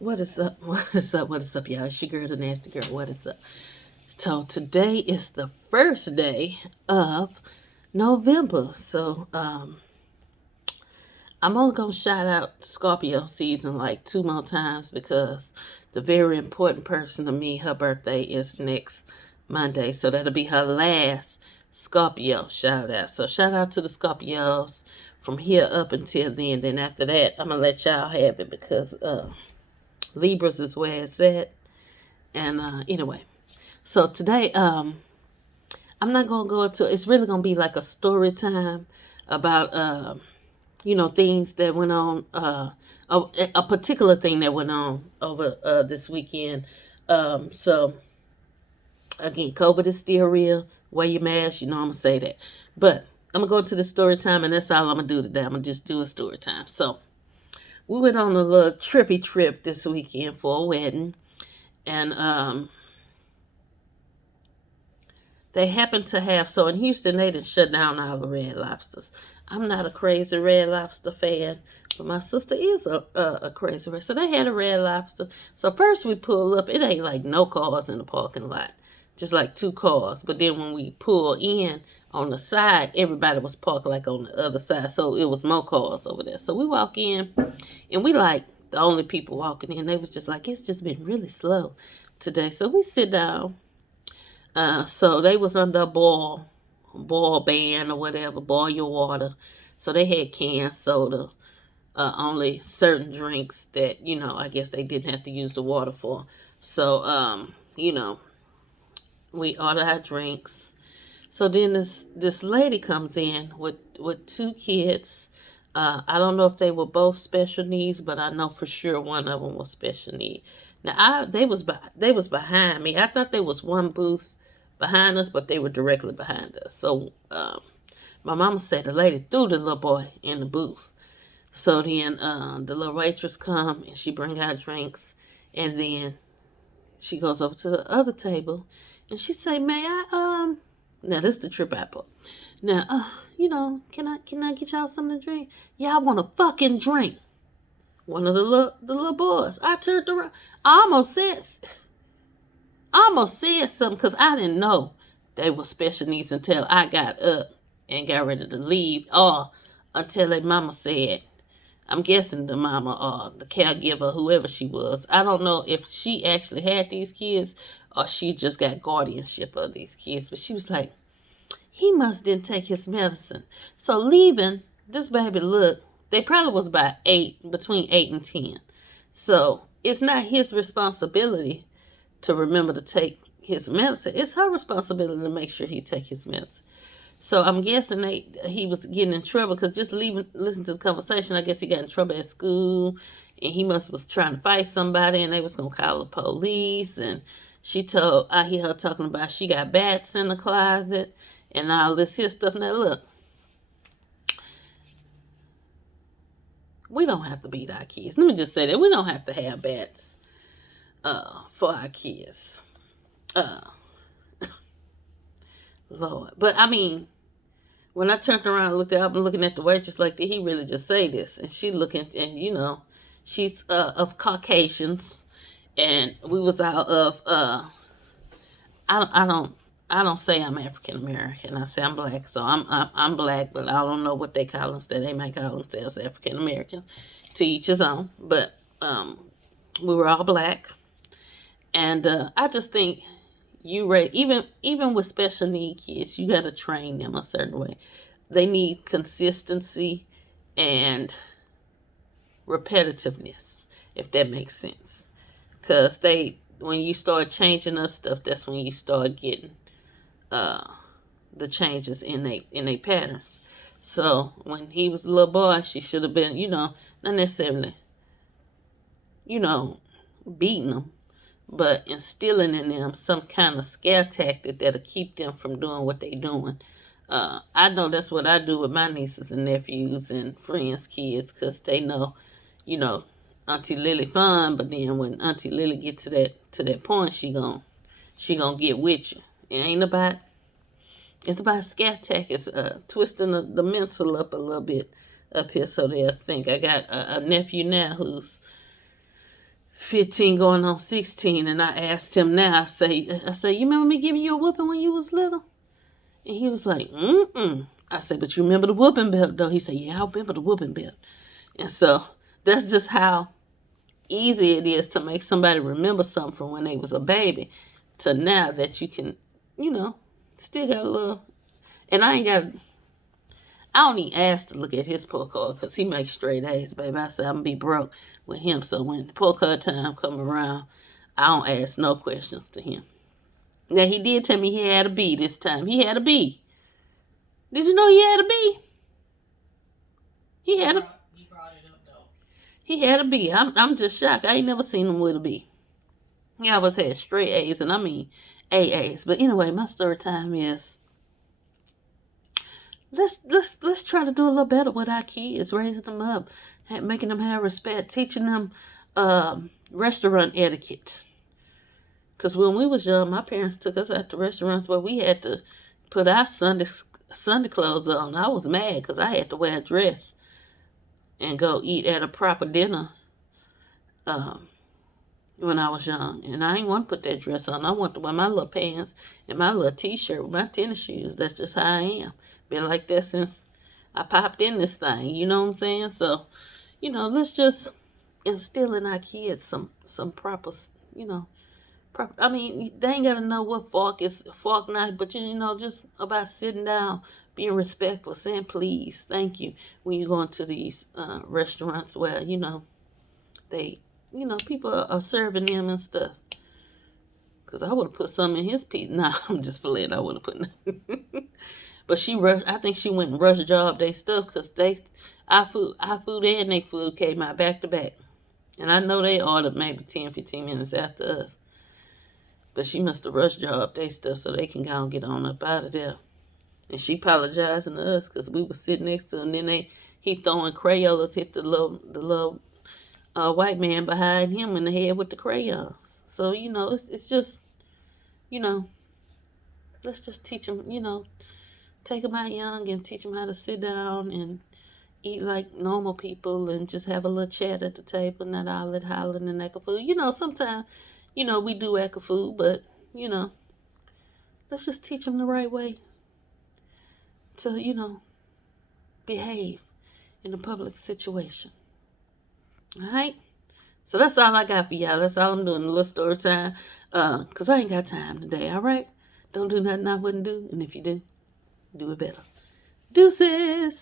What is up? What is up? What is up, y'all? It's your girl, the Nasty Girl. What is up? So today is the first day of November. I'm only gonna shout out Scorpio season like two more times because the very important person to me, her birthday is next Monday. So that'll be her last Scorpio shout out. So shout out to the Scorpios from here up until then. Then after that, I'm gonna let y'all have it because Libras is where it's at. And anyway, so today, I'm not gonna go into. It's really gonna be like a story time about things that went on. A particular thing that went on over this weekend. So again, COVID is still real. Wear your mask. You know I'm gonna say that, but I'm gonna go into the story time, and that's all I'm gonna do today. I'm gonna just do a story time. So we went on a little trippy trip this weekend for a wedding, and they happen to have, so in Houston, they didn't shut down all the Red Lobsters. I'm not a crazy Red Lobster fan, but my sister is a crazy Red. So they had a Red Lobster. So first we pull up, it ain't like no cars in the parking lot, just like two cars. But then when we pull in on the side, everybody was parked like on the other side. So it was more cars over there. So we walk in, and we like the only people walking in. They was just like, it's just been really slow today. So we sit down. So they was under a boil ban or whatever, boil your water. So they had canned soda, only certain drinks that, I guess they didn't have to use the water for. So, we order our drinks. So then this lady comes in with two kids. I don't know if they were both special needs, but I know for sure one of them was special needs. Now they was behind me. I thought there was one booth behind us, but they were directly behind us. So my mama said the lady threw the little boy in the booth. So then the little waitress come and she bring out drinks, and then she goes over to the other table and she say, "May I now this is the trip I put. Now can I get y'all something to drink? Yeah, I want a fucking drink." One of the little boys. I turned around. I almost said something because I didn't know they were special needs until I got up and got ready to leave, or until their mama said, I'm guessing the mama or the caregiver, whoever she was. I don't know if she actually had these kids or she just got guardianship of these kids, but she was like, he must didn't take his medicine. So leaving, this baby look, they probably was about between 8 and 10. So it's not his responsibility to remember to take his medicine. It's her responsibility to make sure he take his medicine. So I'm guessing he was getting in trouble because just listen to the conversation. I guess he got in trouble at school, and he was trying to fight somebody, and they was gonna call the police. And I hear her talking about she got bats in the closet and all this here stuff. Now look, we don't have to beat our kids. Let me just say that we don't have to have bats for our kids. Uh, Lord. But I mean, when I turned around and looked at her, I've been looking at the waitress like, did he really just say this? And she looking, and she's of Caucasians, and we was out of I don't say I'm African American. I say I'm black. So I'm black, but I don't know what they call them. So they might call themselves African Americans. To each his own. But we were all black, and I just think even with special need kids, you got to train them a certain way. They need consistency and repetitiveness, if that makes sense. Because when you start changing up stuff, that's when you start getting uh, the changes in they patterns. So when he was a little boy, she should have been, not necessarily, you know, beating them, but instilling in them some kind of scare tactic that'll keep them from doing what they're doing. I know that's what I do with my nieces and nephews and friends' kids, because they know, you know, Auntie Lily fun, but then when Auntie Lily get to that point, she gonna get with you. It's about scare tactics, twisting the mental up a little bit up here so they'll think. I got a nephew now who's 15 going on 16, and I asked him now, I say, you remember me giving you a whooping when you was little? And he was like, mm-mm. I said, but you remember the whooping belt, though? He said, yeah, I remember the whooping belt. And so that's just how easy it is to make somebody remember something from when they was a baby to now that you can, still got a little. And I don't even ask to look at his poor card because he makes straight A's, baby. I said I'm going to be broke with him. So when the poor card time come around, I don't ask no questions to him. Now, he did tell me he had a B this time. He had a B. Did you know he had a B? He had a He brought it up, though. He had a B. I'm just shocked. I ain't never seen him with a B. He always had straight A's, and I mean AAs. But anyway, my story time is let's try to do a little better with our kids, raising them up, making them have respect, teaching them restaurant etiquette. Because when we was young, my parents took us out to restaurants where we had to put our Sunday clothes on. I was mad because I had to wear a dress and go eat at a proper dinner when I was young. And I didn't want to put that dress on. I want to wear my little pants and my little t-shirt with my tennis shoes. That's just how I am. Been like that since I popped in this thing. You know what I'm saying? So, let's just instill in our kids some proper, I mean, they ain't got to know what fork is fork knife, but, just about sitting down, being respectful, saying please, thank you, when you go into these restaurants where, they, people are serving them and stuff. Because I would have put some in his piece. Nah, I'm just playing. I would have put nothing. But I think she went and rushed job their stuff because our food and their food came out back to back. And I know they ordered maybe 10, 15 minutes after us. But she must have rushed job their stuff so they can go and get on up out of there. And she apologizing to us because we were sitting next to him. Then he throwing Crayolas, hit the little white man behind him in the head with the crayons. So, it's just, let's just teach them, take them out young and teach them how to sit down and eat like normal people and just have a little chat at the table, not all that hollering and act of food. Sometimes, we do act of food, but, let's just teach them the right way to, behave in a public situation. All right? So that's all I got for y'all. That's all I'm doing, a little story time. Because I ain't got time today, all right? Don't do nothing I wouldn't do. And if you do it better. Deuces.